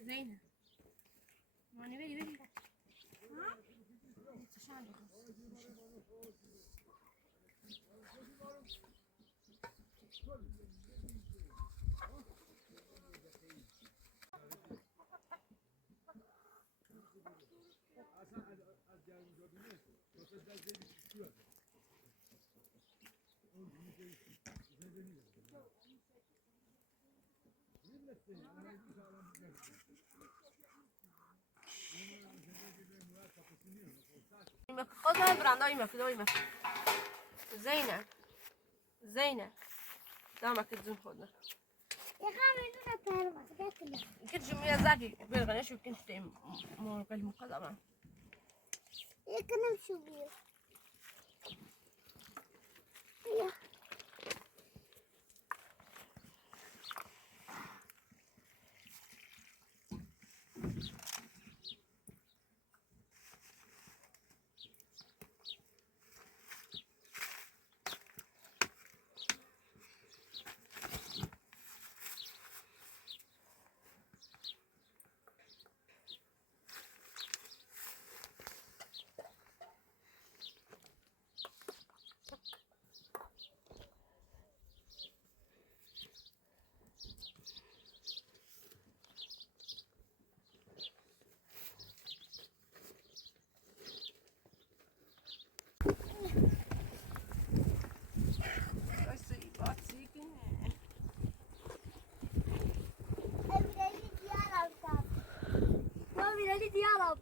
زينة ماني بيجي ها؟ خذها براند ايمك زينب دامك تزن خذنا يا خامي نونا تعرف كده كنت جميع زاكي بلغنا شو كنت تيم مو كلمة قدامه يا كنا شو بيه يا ديالهم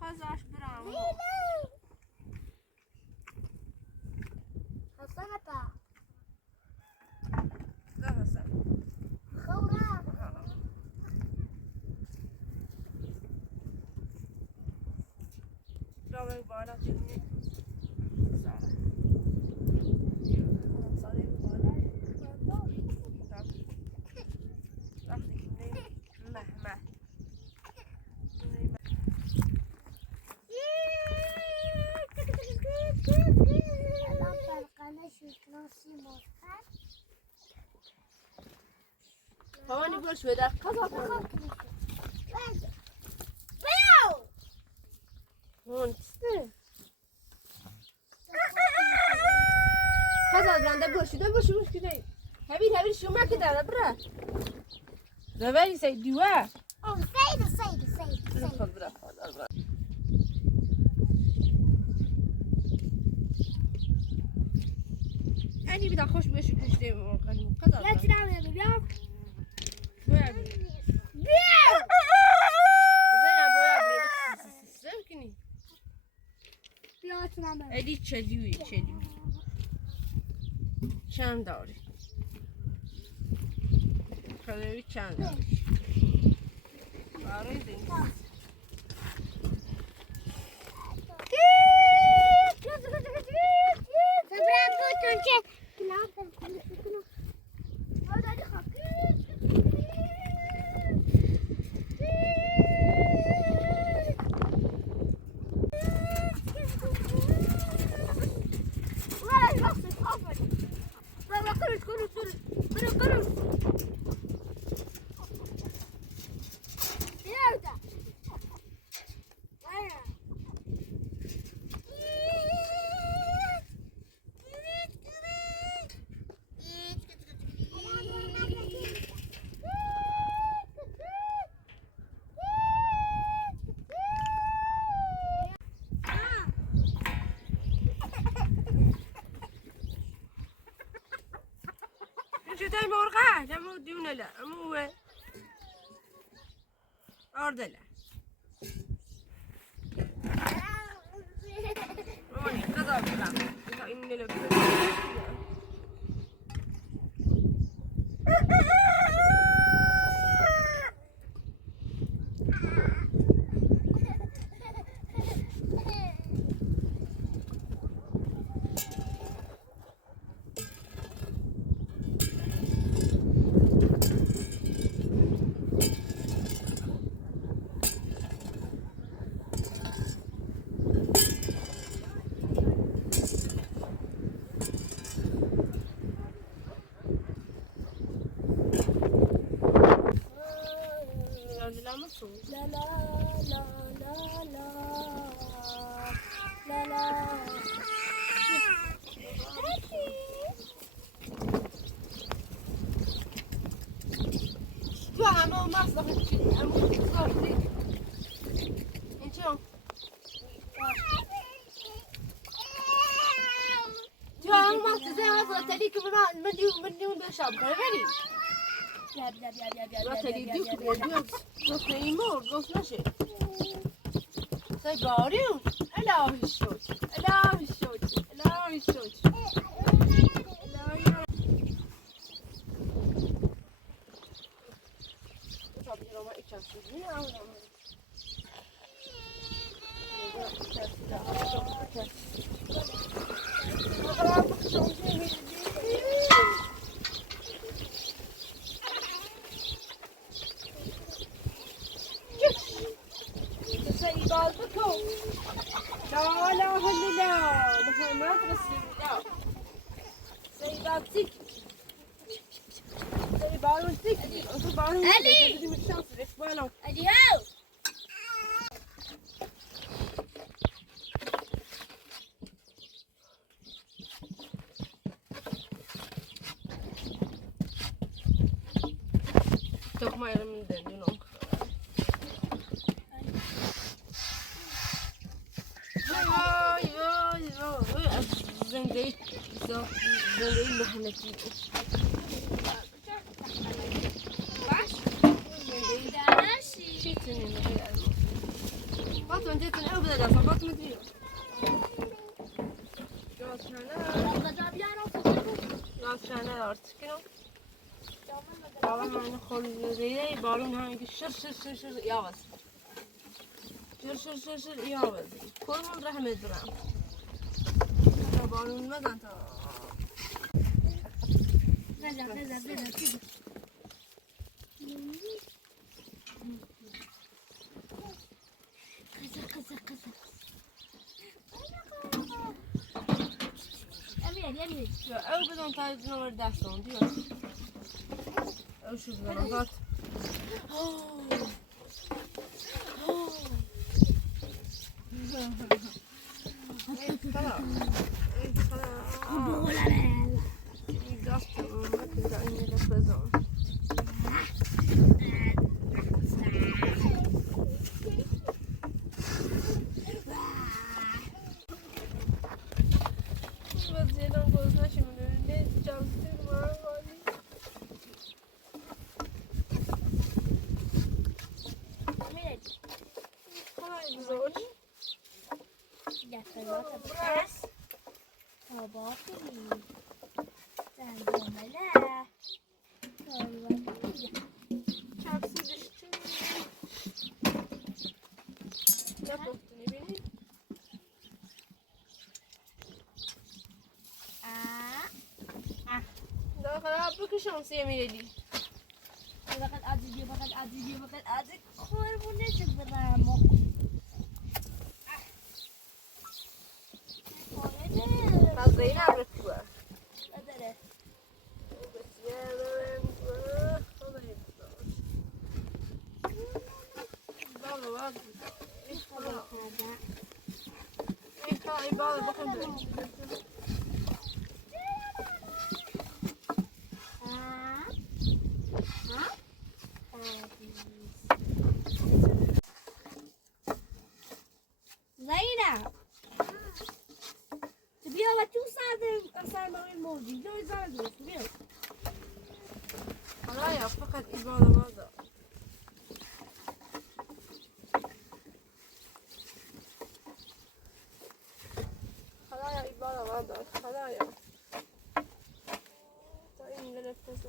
خذاش برام ليلى حصلتها لا حسن خورا راوي بالا تني هوني برش ودا قصص هون قصص برانده برش كده هبي شو ما كده برا زبالي سيدوا Oh, سيد خذ برا يعني بدي اخش باش كشتي وقال قصص لا تنام يا بيبي بيع سمكني لا تنام ادي تشدوي چند داری خدایی چند داری برای دینی شتاي مرغا دمو دون لا مو أرض لا ماني كذا بلا إني لا همه مصرف چی همه صافی این چه تو همه مصرفه هست تلی که من دیون بشم کنه بری را تلی دیو که دیو گفت نیمور گفت نشه سای باریون الهی شد الهی شد الهی شد سيبال بكم لا لا هلا محمد رسول الله سيبال تك سيبال تك سيبال علي من الشمس ليش بالو اليوم توك ما يرمي دندونهم زندگی مهنتی چی تونی فاطمه جيتني أو بدل أصلا فاطمه دي جاز شانه artık you know Baba hani kolları balon hani şır yavaş şır yavaş kolun rahmet duran balon neden ta Kızı. أو بدون تاج نور دستان ديو أو شو زلمات شانسی میردی فقط عزیزی قربونه شد برم مزهی نبرد توه نداره زينب بیا و تو سرمایه موجی دو زن دوست بیا حالا فقط ایبالا ماذا حالا ایبالا ماذا حالا تا این لنفسه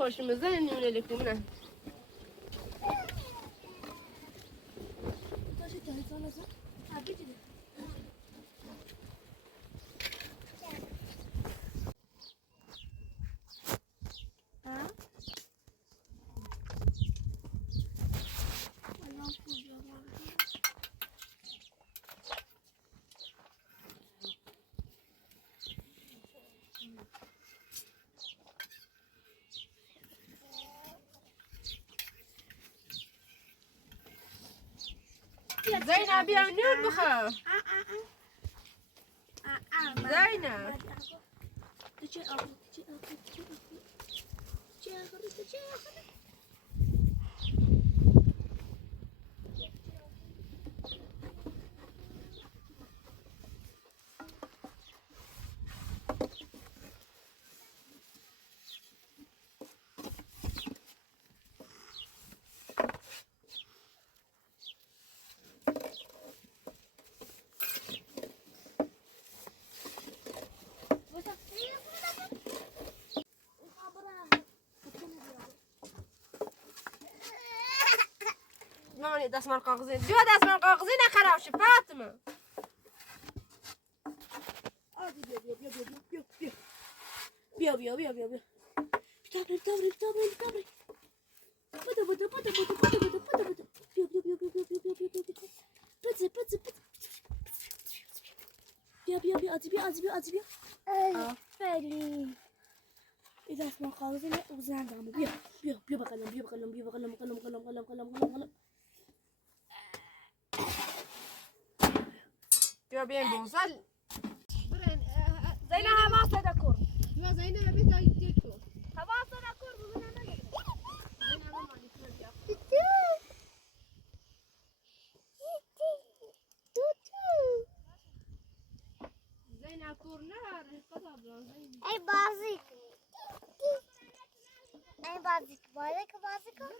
خوشمزه نمونه لکومنه زينب بیا نون بخور زينب مامانی دستمال کاغذی بیا دستمال کاغذی نخراب شه فاطمه بیا آفرین این دستمال کاغذی نه بزرگم بیا بقلم بیا بیاین بوزل زينب حواس تذكر بیا زینب بیا تا دیر تو حواس تذكر بزنم نگه زینب کور نه رفقت ابران زینب ای بازی بازی کن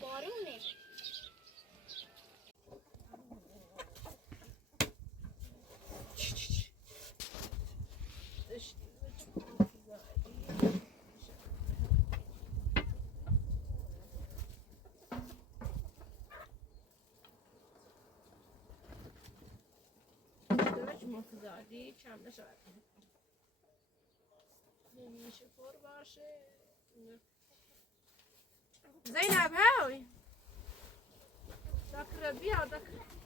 بارونه متضادی کم نشود نمیشه پر باشه زینب هاوی دکر بیا دکر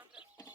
Sandra.